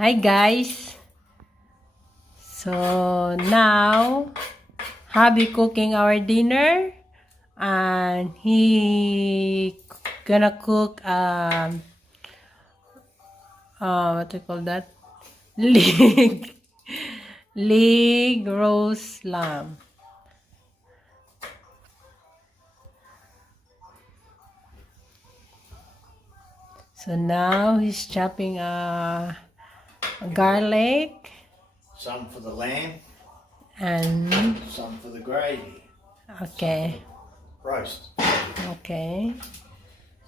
Hi guys. So now hubby cooking our dinner and he gonna cook what do you call that? Leg leg roast lamb. So now he's chopping garlic Some for the lamb, and some for the gravy, okay. roast. Okay.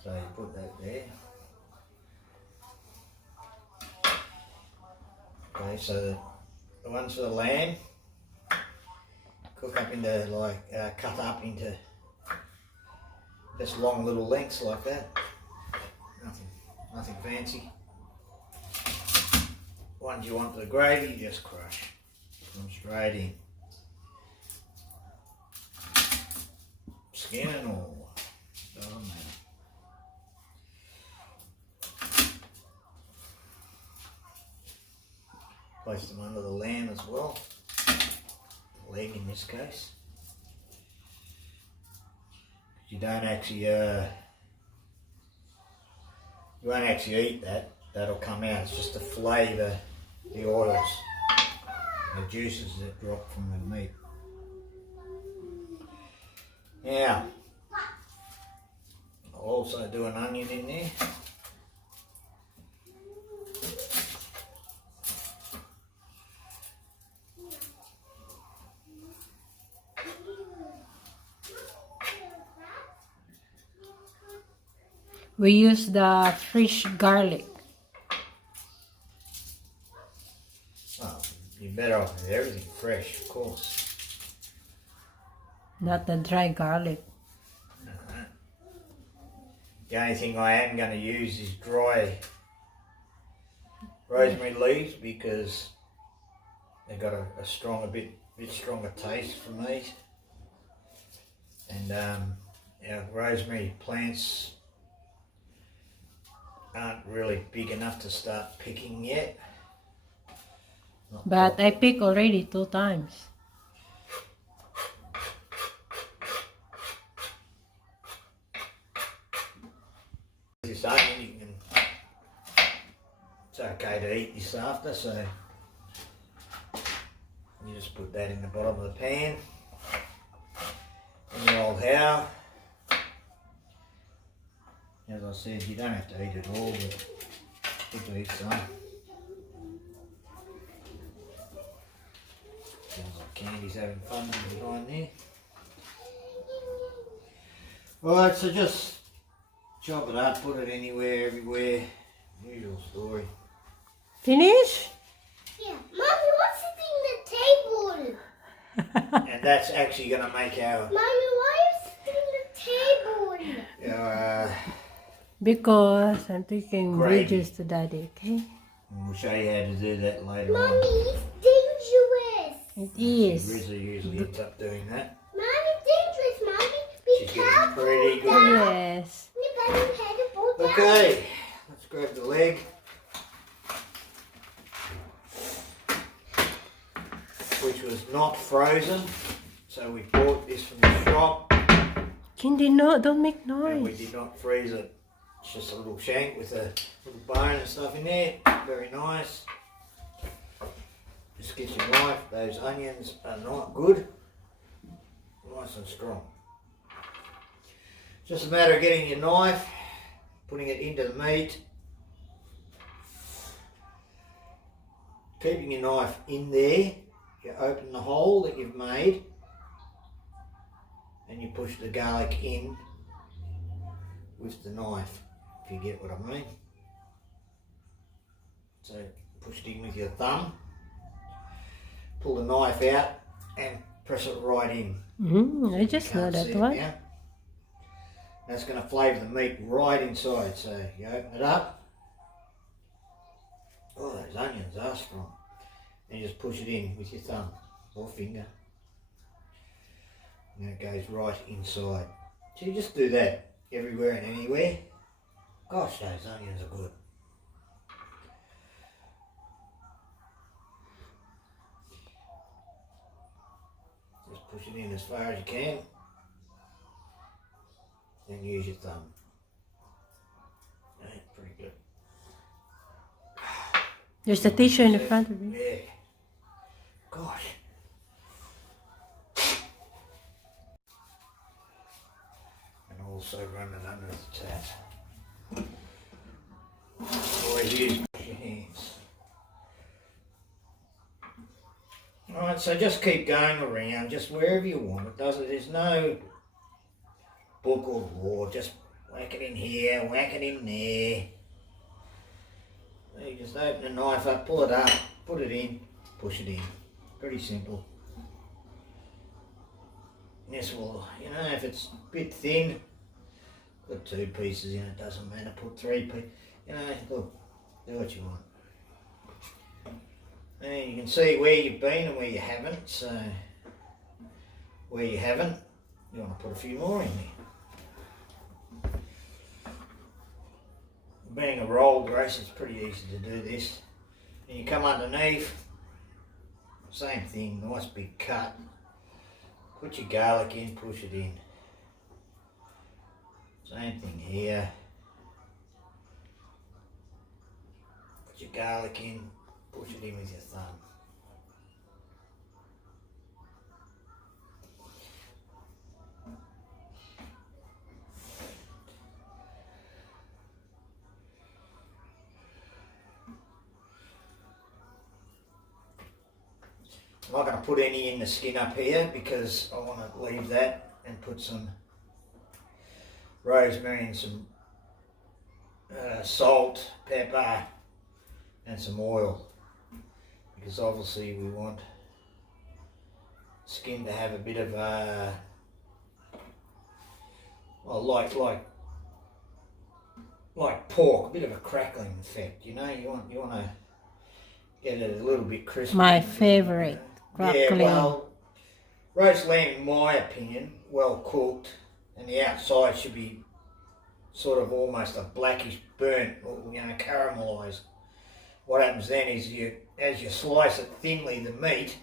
So you put that there. Okay, so the ones for the lamb, cook up into cut up into just long little lengths like that. Nothing fancy. Ones you want for the gravy, just crush them straight in. Skin and all. Doesn't matter. Place them under the lamb as well. The leg in this case. You don't actually you won't actually eat that. That'll come out. It's just to flavour the oils, the juices that drop from the meat. Now, I'll also do an onion in there. We use the fresh garlic. Oh, you're better off with everything fresh, of course. Not the dry garlic. The only thing I am going to use is dry rosemary leaves because they've got a bit stronger taste from these. And our rosemary plants aren't really big enough to start picking yet. But I pick already 2 times. This onion, it's okay to eat this after, so you just put that in the bottom of the pan. In your old how. As I said, you don't have to eat it all, but good to eat some. Sounds like Candy's having fun behind there. Alright, so just chop it up, put it anywhere, everywhere. Usual story. Finish? Yeah. Mommy, what's sitting the table? And that's actually going to make our... Mommy, why are you sitting the table? Because I'm taking Gravy. videos to daddy, okay? And we'll show you how to do that later Mommy, on. it's dangerous. It is. Rizza usually ends up doing that. Mommy, it's dangerous, Mommy. Be She's getting careful. pretty good. Yes. Okay, let's grab the leg. Which was not frozen, so we bought this from the shop Kindy, no, don't make and we noise. did not freeze it. It's just a little shank with a little bone and stuff in there, very nice. Just get your knife, those onions are not good, nice and strong. Just a matter of getting your knife, putting it into the meat, keeping your knife in there. You open the hole that you've made and you push the garlic in with the knife, if you get what I mean. So push it in with your thumb, pull the knife out and press it right in. I just know that one. Now. That's going to flavour the meat right inside. So you open it up. Oh, those onions are strong. And you just push it in with your thumb or finger. And it goes right inside. So you just do that everywhere and anywhere. Gosh, those onions are good. Push it in as far as you can. Then use your thumb. Yeah, pretty good. There's a tissue in the front of you. Yeah. Gosh. And also run it under the tap. Always use your hands. Alright, so just keep going around, just wherever you want. There's no book or law, just whack it in here, whack it in there. So you just open the knife up, pull it up, put it in, push it in. Pretty simple. This will, if it's a bit thin, put 2 pieces in, it doesn't matter, put 3 pieces, look, do what you want. And you can see where you've been and where you haven't, so where you haven't, you want to put a few more in there. Being a rolled roast, it's pretty easy to do this. And you come underneath, same thing, nice big cut. Put your garlic in, push it in. Same thing here. Put your garlic in, push it in with your thumb. I'm not going to put any in the skin up here because I want to leave that and put some rosemary and some salt, pepper and some oil, because obviously we want skin to have a bit of a, well, like pork, a bit of a crackling effect. You want to get it a little bit crispy. My favorite, crackling. Yeah, well, roast lamb, in my opinion, well cooked, and the outside should be sort of almost a blackish burnt, or caramelised. What happens then is as you slice it thinly, the meat,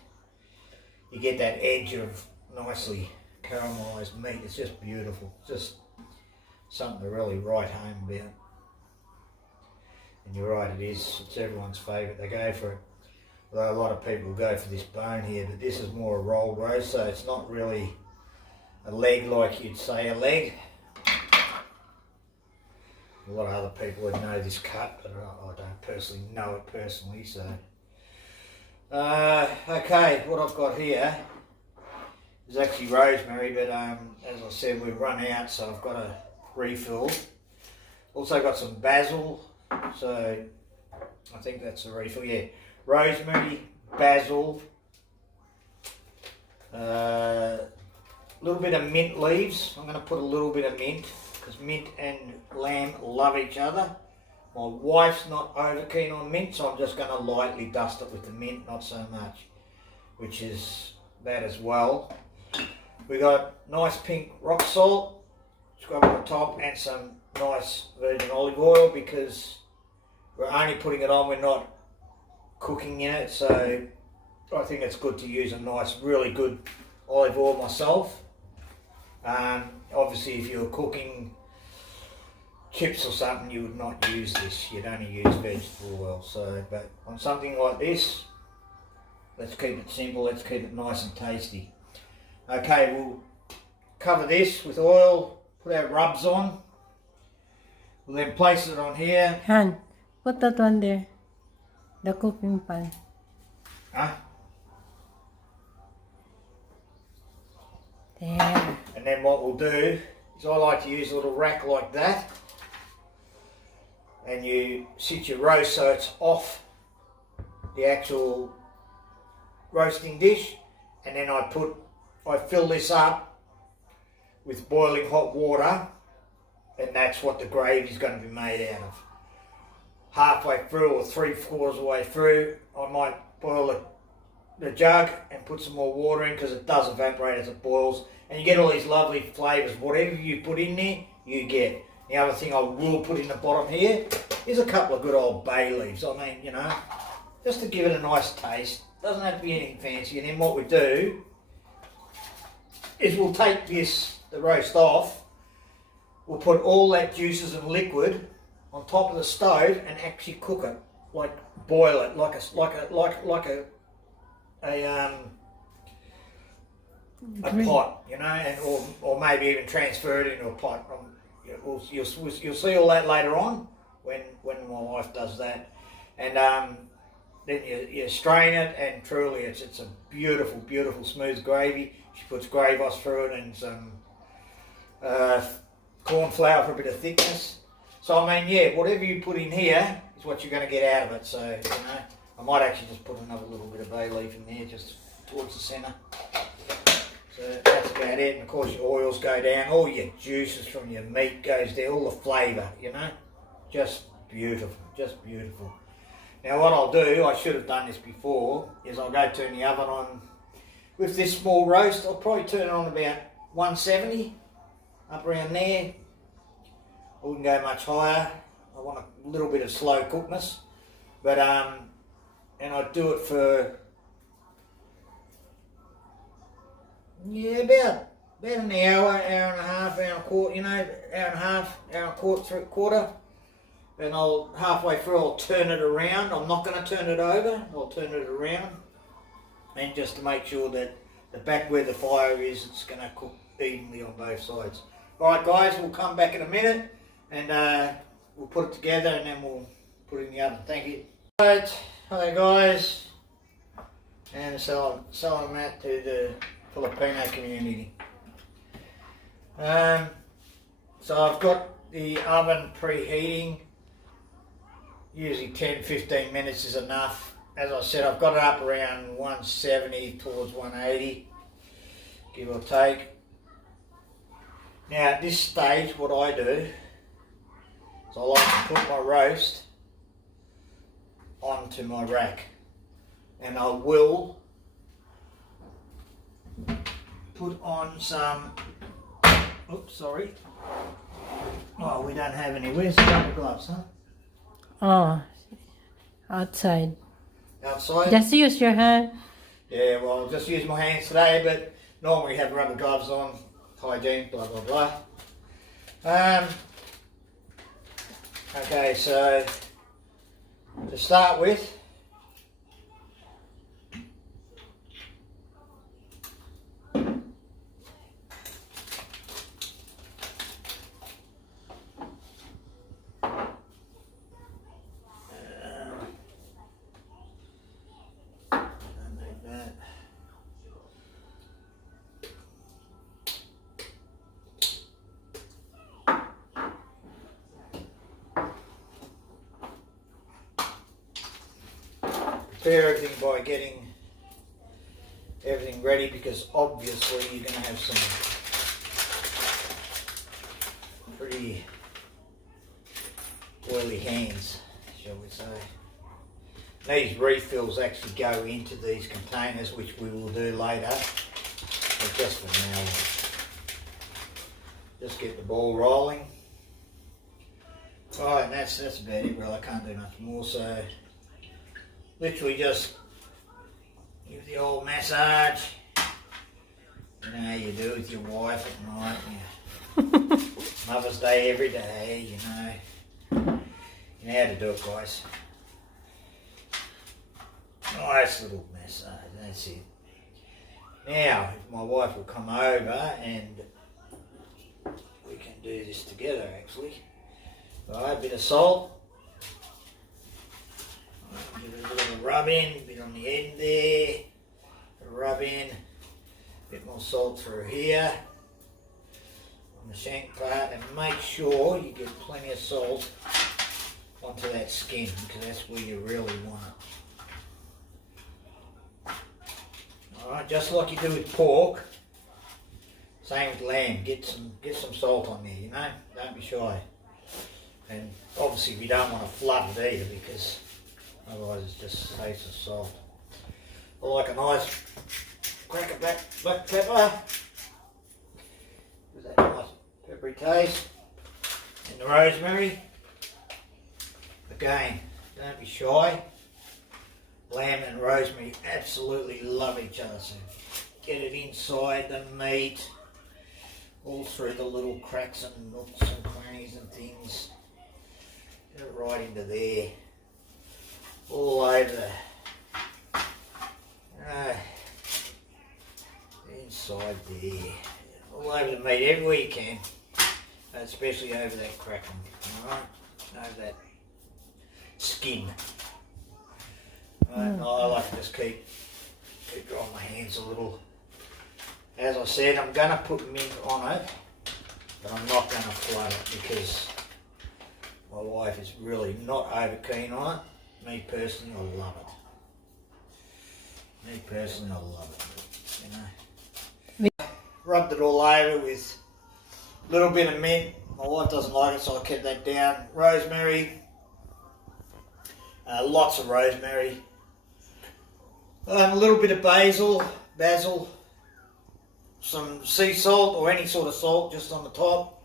you get that edge of nicely caramelised meat. It's just beautiful. It's just something to really write home about. And you're right, it is. It's everyone's favourite. They go for it. Although a lot of people go for this bone here, but this is more a rolled roast, so it's not really a leg like you'd say a leg. A lot of other people would know this cut, but I don't personally know it personally, so. Okay, what I've got here is actually rosemary, but as I said, we've run out, so I've got a refill. Also got some basil, so I think that's a refill, yeah. Rosemary, basil, a little bit of mint leaves. I'm going to put a little bit of mint, because mint and lamb love each other. My wife's not over keen on mint, so I'm just going to lightly dust it with the mint, not so much, which is that as well. We got nice pink rock salt, scrub on the top, and some nice virgin olive oil, because we're only putting it on, we're not cooking in it, so I think it's good to use a nice, really good olive oil myself. Obviously, if you're cooking chips or something, you would not use this. You'd only use vegetable oil. So, but on something like this, let's keep it simple. Let's keep it nice and tasty. Okay, we'll cover this with oil. Put our rubs on. We'll then place it on here. Han, put that one there. The cooking pan. Huh? There. And then what we'll do is I like to use a little rack like that. And you sit your roast so it's off the actual roasting dish. And then I fill this up with boiling hot water. And that's what the gravy is going to be made out of. Halfway through or 3/4 of the way through, I might boil the jug and put some more water in, because it does evaporate as it boils, and you get all these lovely flavours. Whatever you put in there, you get. The other thing I will put in the bottom here is a couple of good old bay leaves. I mean, just to give it a nice taste. Doesn't have to be anything fancy. And then what we do is we'll take the roast off. We'll put all that juices and liquid on top of the stove and actually cook it, like boil it, like a pot, you know, and or maybe even transfer it into a pot. You'll see all that later on when my wife does that, and then you strain it, and truly it's a beautiful smooth gravy. She puts gravos through it and some corn flour for a bit of thickness. So I mean, yeah, whatever you put in here is what you're going to get out of it. So you know, I might actually just put another little bit of bay leaf in there, just towards the centre. So that's about it. And of course your oils go down, all your juices from your meat goes down, all the flavour, you know, just beautiful, just beautiful. Now what I'll do, I should have done this before, is I'll go turn the oven on. With this small roast, I'll probably turn it on about 170, up around there. I wouldn't go much higher. I want a little bit of slow cookness, but and I'd do it for about an hour, hour and a half, hour and a quarter, you know, hour and a half, hour and a quarter. And I'll halfway through I'll turn it around. I'm not going to turn it over. I'll turn it around, and just to make sure that the back where the fire is, it's going to cook evenly on both sides. All right, guys, we'll come back in a minute, and we'll put it together, and then we'll put it in the oven. Thank you. All right, hi guys, and so I'm selling that to the Filipino community. So I've got the oven preheating. Usually 10-15 minutes is enough. As I said, I've got it up around 170 towards 180, give or take. Now at this stage, what I do is I like to put my roast onto my rack, and I will put on some, oops, sorry. Oh, we don't have any. Where's the rubber gloves, huh? Oh, outside. Outside? Just use your hand. Yeah, well, I'll just use my hands today, but normally have rubber gloves on, hygiene, blah, blah, blah. Okay, so to start with, prepare everything by getting everything ready, because obviously you're going to have some pretty oily hands, shall we say. These refills actually go into these containers, which we will do later, but just for now, just get the ball rolling. Alright, and that's about it, well, I can't do much more, so literally just give the old massage. You know how you do with your wife at night. Yeah. Mother's Day every day, you know. You know how to do it, guys. Nice little massage, that's it. Now, my wife will come over and we can do this together actually. Alright, a bit of salt. Give it a bit of a rub in, a bit on the end there, a rub in, a bit more salt through here on the shank part, and make sure you get plenty of salt onto that skin, because that's where you really want it. Alright, just like you do with pork, same with lamb, get some salt on there, you know, don't be shy. And obviously we don't want to flood it either, because otherwise it just tastes of salt. I like a nice crack of black pepper. Gives that nice peppery taste. And the rosemary. Again, don't be shy. Lamb and rosemary absolutely love each other, so get it inside the meat, all through the little cracks and nooks and crannies and things. Get it right into there, all over the inside there, all over the meat, everywhere you can, especially over that cracking, alright, over that skin. Right, I like to just keep drying my hands a little. As I said, I'm going to put mint on it, but I'm not going to flood it because my wife is really not over keen on it. Me personally, I love it. Me personally, I love it. You know, rubbed it all over with a little bit of mint. My wife doesn't like it, so I kept that down. Rosemary, lots of rosemary. A little bit of basil, some sea salt or any sort of salt just on the top,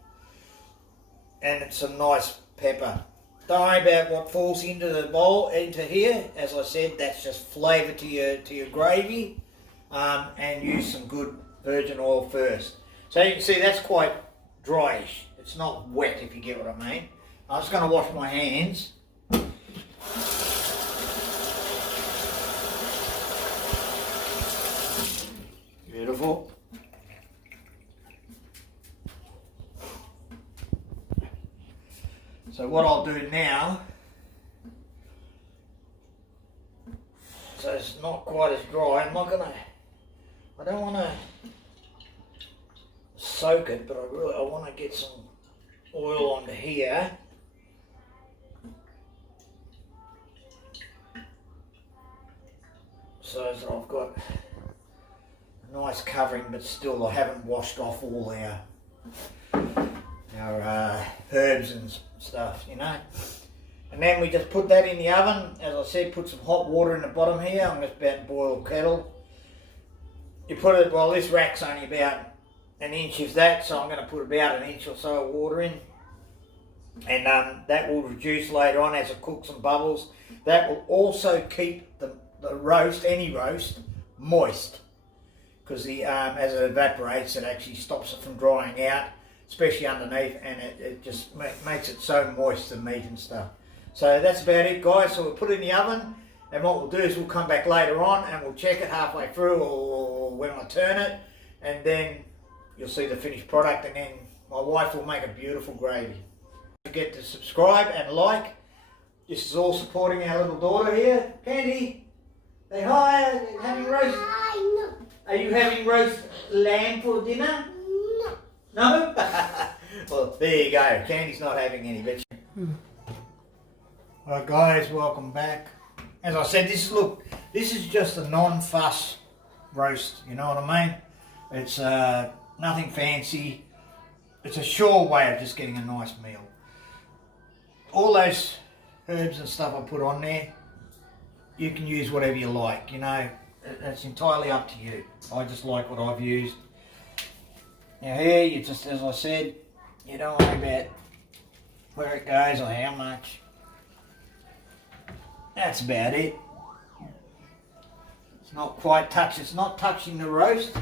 and some nice pepper. Don't worry about what falls into the bowl, into here. As I said, that's just flavour to your gravy, and use some good virgin oil first. So you can see that's quite dryish. It's not wet, if you get what I mean. I'm just going to wash my hands. Beautiful. So what I'll do now, so it's not quite as dry, I don't want to soak it, but I want to get some oil onto here. So that I've got a nice covering, but still I haven't washed off all our herbs and stuff, you know. And then we just put that in the oven. As I said, put some hot water in the bottom here. I'm just about to boil a kettle. You put it, well, this rack's only about an inch of that, so I'm going to put about an inch or so of water in. And that will reduce later on as it cooks and bubbles. That will also keep the roast, any roast, moist. Because as it evaporates, it actually stops it from drying out, especially underneath, and it just makes it so moist, the meat and stuff. So that's about it, guys. So we'll put it in the oven, and what we'll do is we'll come back later on and we'll check it halfway through or when I turn it, and then you'll see the finished product, and then my wife will make a beautiful gravy. Don't forget to subscribe and like. This is all supporting our little daughter here. Candy, say hi. Having roast. Are you having roast lamb for dinner? No? Well, there you go. Candy's not having any, but Alright guys, welcome back. As I said, this is just a non-fuss roast, you know what I mean? It's nothing fancy. It's a sure way of just getting a nice meal. All those herbs and stuff I put on there, you can use whatever you like, you know. It's entirely up to you. I just like what I've used. Now here, you just, as I said, you don't worry about where it goes or how much. That's about it. It's not quite touched. It's not touching the roast.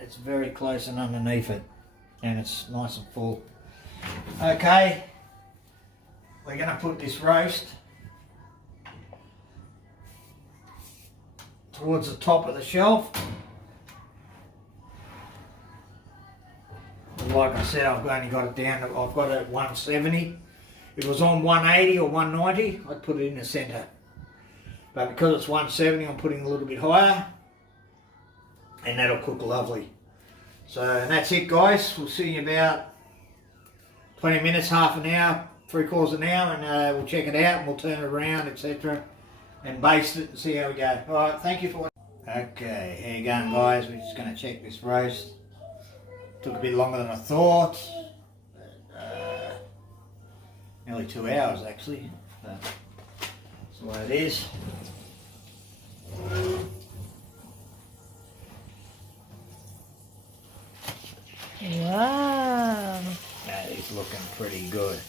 It's very close and underneath it. And it's nice and full. Okay. We're going to put this roast towards the top of the shelf. Like I said, I've only got it down, I've got it at 170. If it was on 180 or 190, I'd put it in the centre. But because it's 170, I'm putting a little bit higher, and that'll cook lovely. So and that's it, guys. We'll see you in about 20 minutes, half an hour, 3/4 of an hour, and we'll check it out and we'll turn it around, etc. and baste it and see how we go. Alright, thank you for watching. Okay, here you go, guys. We're just going to check this roast. Took a bit longer than I thought. Nearly 2 hours actually. But that's the way it is. Wow. That is looking pretty good.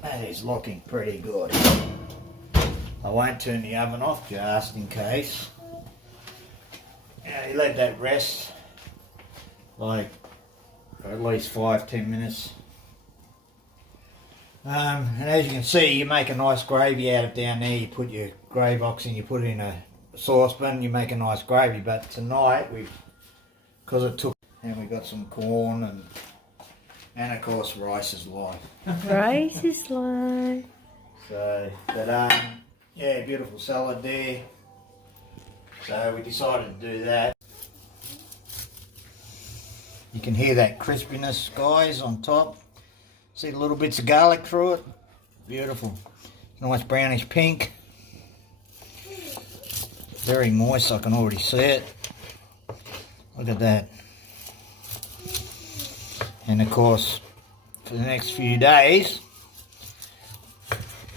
That is looking pretty good. I won't turn the oven off just in case. Now you let that rest like for at least 5-10 minutes. And as you can see, you make a nice gravy out of down there. You put your gravy box in, you put it in a saucepan, you make a nice gravy. But tonight because it took, and we got some corn and of course rice is life. Rice is life. So, but yeah, beautiful salad there. So we decided to do that. You can hear that crispiness, guys, on top. See the little bits of garlic through it. Beautiful. Nice brownish pink. Very moist, I can already see it. Look at that. And of course, for the next few days,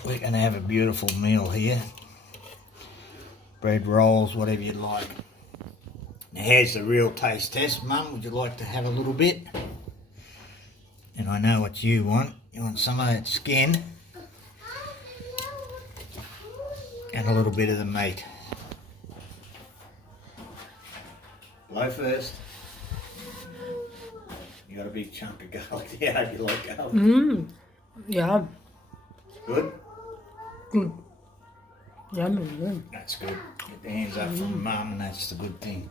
we're going to have a beautiful meal here. Bread rolls, whatever you'd like. Now here's the real taste test. Mum, would you like to have a little bit? And I know what you want. You want some of that skin and a little bit of the meat. Blow first. You got a big chunk of garlic there. How do you like garlic? Mmm. Yeah. Good? Good. Yummy. Good. That's good. Get the hands up from Mum, and that's the good thing.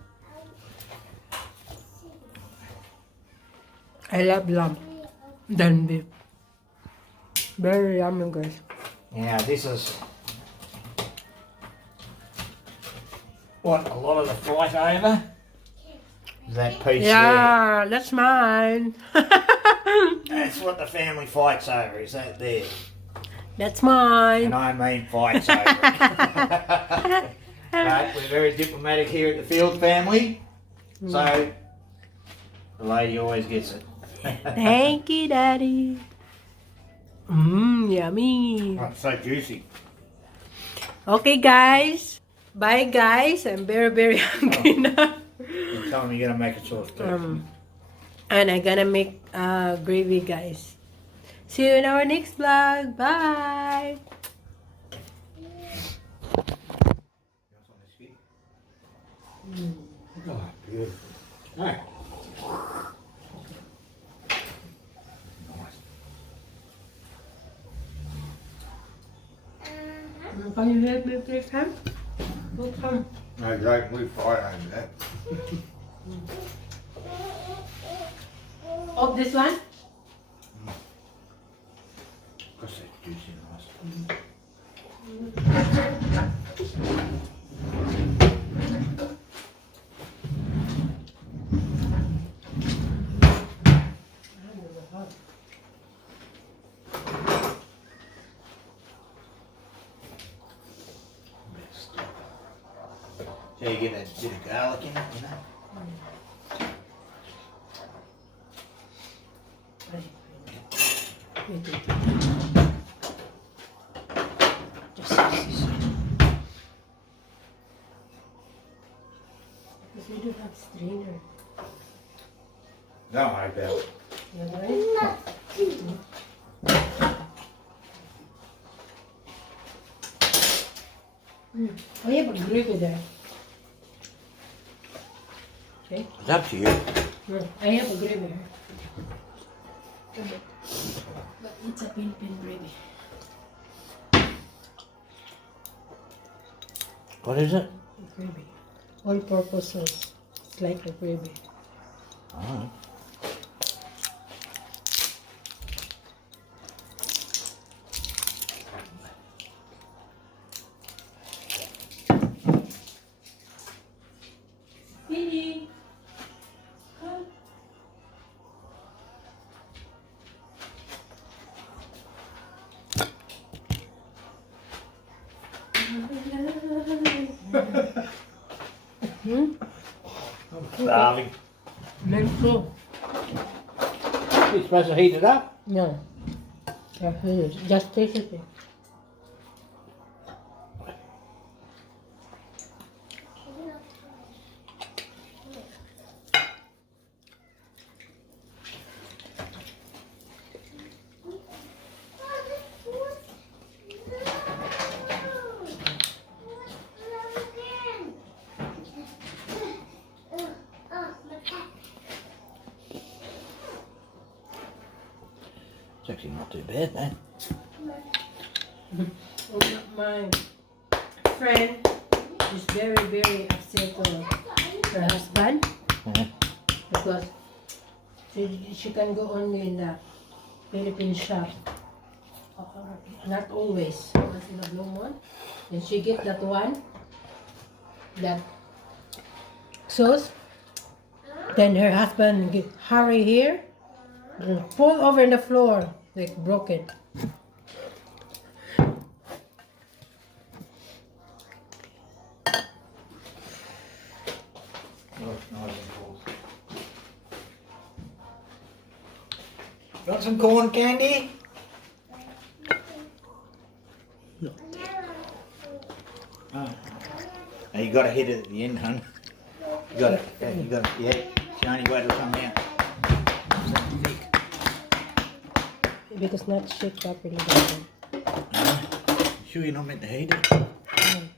I love lamb than beef. Very yummy, guys. Now this is what a lot of the fight over. Is that piece Yeah, that's mine. there. That's what the family fights over, is that there. That's mine. And I mean fights over it. But we're very diplomatic here at the Field family. So the lady always gets it. Thank you, Daddy. Mmm, yummy. Oh, it's so juicy. Okay, guys. Bye, guys. I'm very, very hungry now. You tell me you're gonna make a sauce too. And I'm gonna make gravy, guys. See you in our next vlog. Bye. Oh, beautiful. All right. Can you help me please, Ham? Come. No, Jake, we fight over that. Oh, this one? Because that's juicy and nice. So you get that bit of garlic in it, you know? Because we do have strainer. Don't worry about it. Oh, yeah, but gravy there. Okay. It's up to you. I have a gravy here. But it's a pin gravy. What is it? Gravy. All purpose sauce. It's like a gravy. Alright. Feeding. Come. I'm starving. Let's go. You're supposed to heat it up? No. Just taste it. It's actually not too bad, eh? My friend is very, very upset with her husband Uh-huh. because she can go only in the Philippine shop. Not always. Once in a blue moon. And she get that one, that sauce. Then her husband hurry here and fall over on the floor like broken. Oh, it's nice and cool. Want some corn candy? Oh. Now you got to hit it at the end, hun. You got it. Yeah, you got it. Yeah. It's the only way it'll come out. Because not shake properly. Sure you're not meant to heat it? Mm.